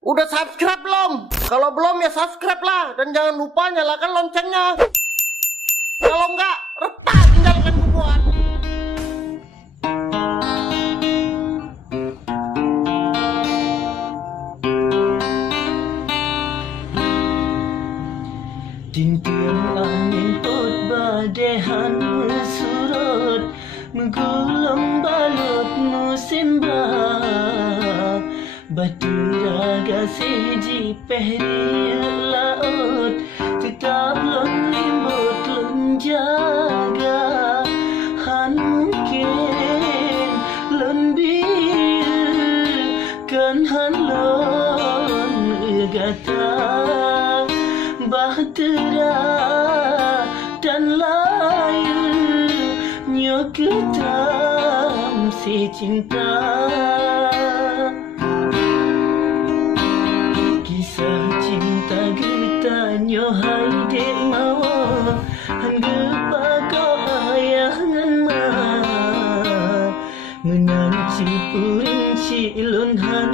Udah subscribe belum? Kalau belum ya subscribe lah. Dan jangan lupa nyalakan loncengnya. Kalau enggak, retak tinggalkan kubuan. Tintian angin pot badehan surut, menggulung balut musim bah. Batu raga seji pehri laut, tetap lon limbut lon jaga. Han mungkin lon bir, kan han lon gata. Bahtera dan layu nyoketam si cinta. Kisah cinta kita nyohai dek mawa hangga kau ayangan ma menanci purinci lon han